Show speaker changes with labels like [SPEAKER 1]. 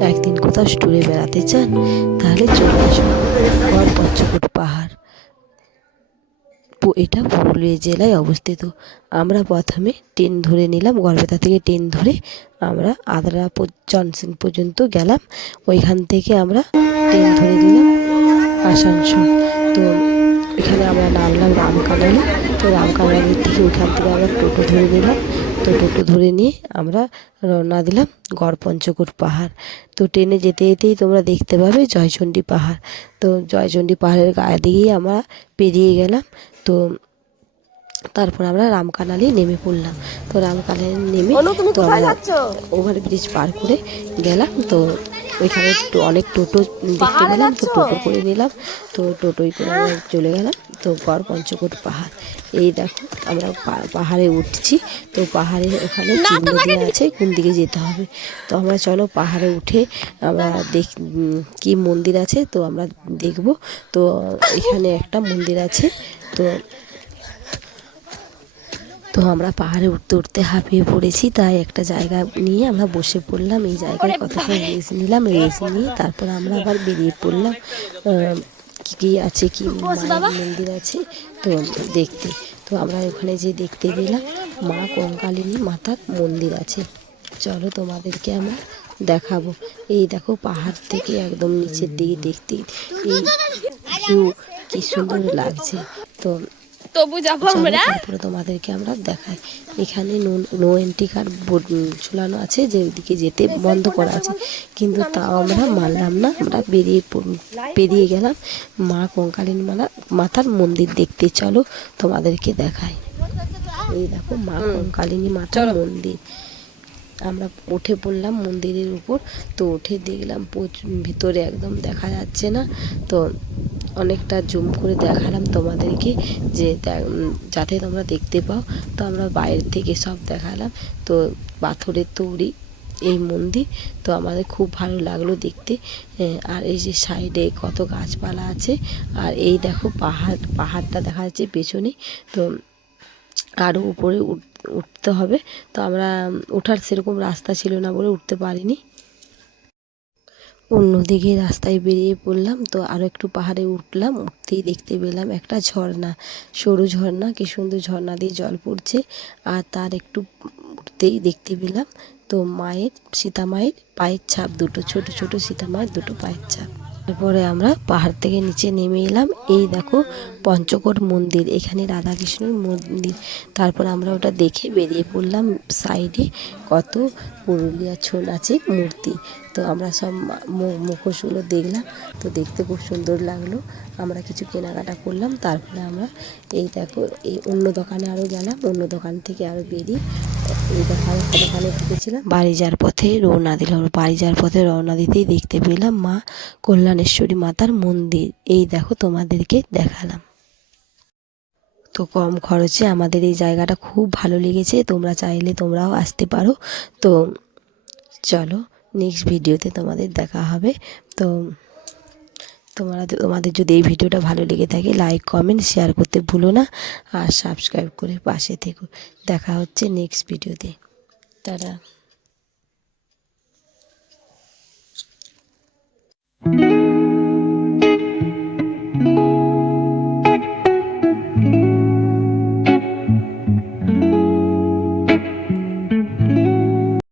[SPEAKER 1] একদিন কোথাও ট্যুরে বেড়াতে চান, তাহলে চলে আসুন। গড় পঞ্চকোট পাহাড়। এটা পুরুলিয়া জেলায় অবস্থিত। আমরা প্রথমে ট্রেন ধরে নিলাম, গড়বেতা থেকে ট্রেন ধরে আমরা আদ্রা জংশন পর্যন্ত গেলাম। ওইখান থেকে আমরা ট্রেন ধরে নিলাম আসানসোল। তো এখানে আমরা নামলাম রামকানালি তো রামকানালি থেকে ওইখান থেকে আমরা টোটো ধরে নিলাম। তো টোটো ধরে নিয়ে আমরা রওনা দিলাম গড় পঞ্চকোট পাহাড়। তো ট্রেনে যেতে যেতেই তোমরা দেখতে পাবে জয়চণ্ডী পাহাড়। তো জয়চণ্ডী পাহাড়ের গায়ে দিয়েই আমরা পেরিয়ে গেলাম। তো তারপর আমরা রামকানালি নেমে পড়লাম। তো রামকানালি নেমে তো আমরা ওভার ব্রিজ পার করে গেলাম। তো ওইখানে অনেক টোটো দেখতে পেলাম। তো টোটো করে নিলাম। তো টোটোই করে আমরা চলে গেলাম। তো গড় পঞ্চকোট পাহাড়। এই দেখো আমরা পাহাড়ে উঠছি। তো পাহাড়ে ওখানে চিহ্ন দেওয়া আছে কোন দিকে যেতে হবে। তো আমরা চলো পাহাড়ে উঠে আমরা দেখ কি মন্দির আছে তো আমরা দেখব। তো এখানে একটা মন্দির আছে। তো তো আমরা পাহাড়ে উঠতে উঠতে হাঁপিয়ে পড়েছি তাই একটা জায়গা নিয়ে আমরা বসে পড়লাম। এই জায়গায় কতক্ষণ রেস্ট নিলাম রেস্ট নিয়ে তারপর আমরা আবার বেরিয়ে পড়লাম। কী কি আছে কি মন্দির আছে তো দেখতে। তো আমরা ওখানে যে দেখতে পেলাম মা কঙ্কালিনী মাতার মন্দির আছে। চলো তোমাদেরকে আমরা দেখাবো। এই দেখো পাহাড় থেকে একদম নিচের দিকে দেখতে এই ভিউ কি সুন্দর লাগছে। তো
[SPEAKER 2] তবু যাব আমরা
[SPEAKER 1] তারপরে তোমাদেরকে আমরা দেখাই। এখানে no no entry card board ঝুলানো আছে যে ওইদিকে যেতে বন্ধ করা আছে। কিন্তু তাও আমরা মানলাম না আমরা বেরিয়ে বেরিয়ে গেলাম মা কঙ্কালীন মালা মাথার মন্দির দেখতে। চলো তোমাদেরকে দেখাই। এই দেখো মা কঙ্কালিনী মাতার মন্দির। আমরা উঠে পড়লাম মন্দিরের উপর, তো উঠে দেখলাম ভিতরে একদম দেখা যাচ্ছে না। তো অনেকটা জুম করে দেখালাম তোমাদেরকে যে যাতে তোমরা দেখতে পাও। তো আমরা বাইরে থেকে সব দেখালাম। তো পাথরের তৈরি এই মন্দির, তো আমাদের খুব ভালো লাগল দেখতে। আর এই যে সাইডে কত গাছপালা আছে। আর এই দেখো পাহাড়, পাহাড়টা দেখা যাচ্ছে পেছনে। তো আরও উপরে উঠ- উঠতে হবে। তো আমরা ওঠার সেরকম রাস্তা ছিল না বলে উঠতে পারিনি। অন্যদিকে রাস্তায় বেরিয়ে পড়লাম, তো আরও একটু পাহাড়ে উঠলাম, উঠতেই দেখতে পেলাম একটা ঝর্ণা। সরু ঝর্ণা, কি সুন্দর ঝর্ণা দিয়ে জল পড়ছে। আর তার একটু উঠতেই দেখতে পেলাম, তো মায়ের সীতা মায়ের পায়ের ছাপ দুটো, ছোট ছোট সীতা মায়ের দুটো পায়ের ছাপ। তারপরে আমরা পাহাড় থেকে নিচে নেমে এলাম। এই দেখো পঞ্চকোট মন্দির, এখানে রাধাকৃষ্ণের মন্দির। তারপর আমরা ওটা দেখে বেরিয়ে পড়লাম সাইডে কত পুরুলিয়া ছৌ আছে মূর্তি। তো আমরা সব মুখোশগুলো দেখলাম, তো দেখতে খুব সুন্দর লাগল। আমরা কিছু কেনাকাটা করলাম, তারপরে আমরা এই দেখো, এই অন্য দোকানে আরও গেলাম, অন্য দোকান থেকে আরও বেরিয়ে বাড়ি যাওয়ার পথে রওনা দিলাম। বাড়ি যাওয়ার পথে রওনা দিতেই দেখতে পেলাম মা কল্যাণেশ্বরী মাতার মন্দির। এই দেখো, তোমাদেরকে দেখালাম। তো কম খরচে আমাদের এই জায়গাটা খুব ভালো লেগেছে। তোমরা চাইলে তোমরাও আসতে পারো। তো চলো নেক্সট ভিডিওতে তোমাদের দেখা হবে। তো তোমরা তোমাদের যদি এই ভিডিওটা ভালো লেগে থাকে লাইক কমেন্ট শেয়ার করতে ভুলো না। আর সাবস্ক্রাইব করে পাশে থেকে। দেখা হচ্ছে নেক্সট ভিডিওতে টাটা।